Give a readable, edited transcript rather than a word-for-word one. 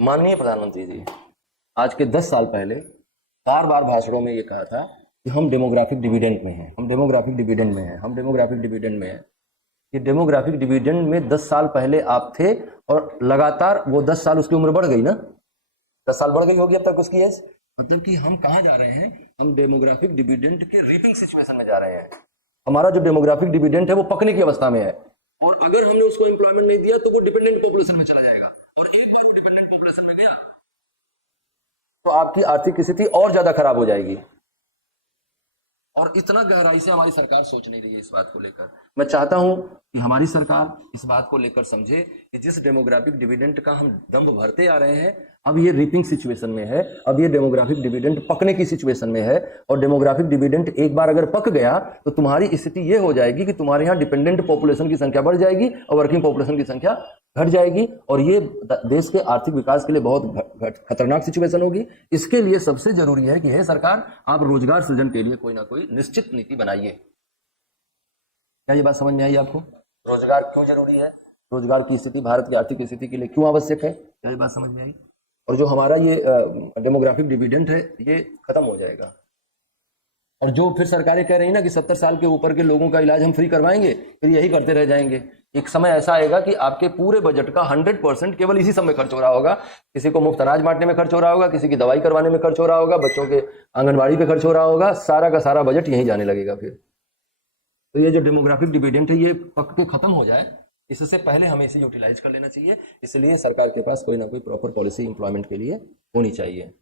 माननीय प्रधानमंत्री जी आज के 10 साल पहले बार बार भाषणों में ये कहा था कि हम डेमोग्राफिक डिविडेंड में हैं, हम डेमोग्राफिक डिविडेंड में हैं, हम डेमोग्राफिक डिविडेंड में हैं। ये डेमोग्राफिक डिविडेंड में 10 साल पहले आप थे और लगातार वो 10 साल उसकी उम्र बढ़ गई ना, 10 साल बढ़ गई होगी अब तक उसकी एज। मतलब कि हम कहाँ जा रहे हैं, हम डेमोग्राफिक डिविडेंड के रीपिंग सिचुएशन में जा रहे हैं। हमारा जो डेमोग्राफिक डिविडेंड है वो पकने की अवस्था में है और अगर हमने उसको एम्प्लॉयमेंट नहीं दिया तो वो डिपेंडेंट पॉपुलेशन में चला जाएगा और एक बार वो डिपेंडेंट पॉपुलेशन में गया तो आपकी आर्थिक स्थिति और ज्यादा खराब हो जाएगी। और इतना गहराई से हमारी सरकार सोच नहीं रही है इस बात को लेकर। मैं चाहता हूं कि हमारी सरकार इस बात को लेकर समझे कि जिस डेमोग्राफिक डिविडेंड का हम दम्भ भरते आ रहे हैं अब ये रीपिंग सिचुएशन में है, अब ये डेमोग्राफिक डिविडेंड पकने की सिचुएशन में है। और डेमोग्राफिक डिविडेंड एक बार अगर पक गया तो तुम्हारी स्थिति ये हो जाएगी कि तुम्हारे यहाँ डिपेंडेंट पॉपुलेशन की संख्या बढ़ जाएगी और वर्किंग पॉपुलेशन की संख्या घट जाएगी और ये देश के आर्थिक विकास के लिए बहुत खतरनाक सिचुएशन होगी। इसके लिए सबसे जरूरी है कि हे सरकार आप रोजगार सृजन के लिए कोई ना कोई निश्चित नीति बनाइए। क्या ये बात समझ में आई आपको? रोजगार क्यों जरूरी है, रोजगार की स्थिति भारत की आर्थिक स्थिति के लिए क्यों आवश्यक है, क्या ये बात समझ में आई? और जो हमारा ये डेमोग्राफिक डिविडेंड है ये खत्म हो जाएगा। और जो फिर सरकारें कह रही है ना कि 70 साल के ऊपर के लोगों का इलाज हम फ्री करवाएंगे, फिर यही करते रह जाएंगे। एक समय ऐसा आएगा कि आपके पूरे बजट का 100% केवल इसी समय खर्च हो रहा होगा। किसी को मुफ्त अनाज बांटने में खर्च हो रहा होगा, किसी की दवाई करवाने में खर्च हो रहा होगा, बच्चों के आंगनबाड़ी पे खर्च हो रहा होगा, सारा का सारा बजट यहीं जाने लगेगा फिर। तो ये जो डेमोग्राफिक डिविडेंड है ये पक के खत्म हो जाए, इससे पहले हमें इसे यूटिलाइज कर लेना चाहिए। इसलिए सरकार के पास कोई ना कोई प्रॉपर पॉलिसी एम्प्लॉयमेंट के लिए होनी चाहिए।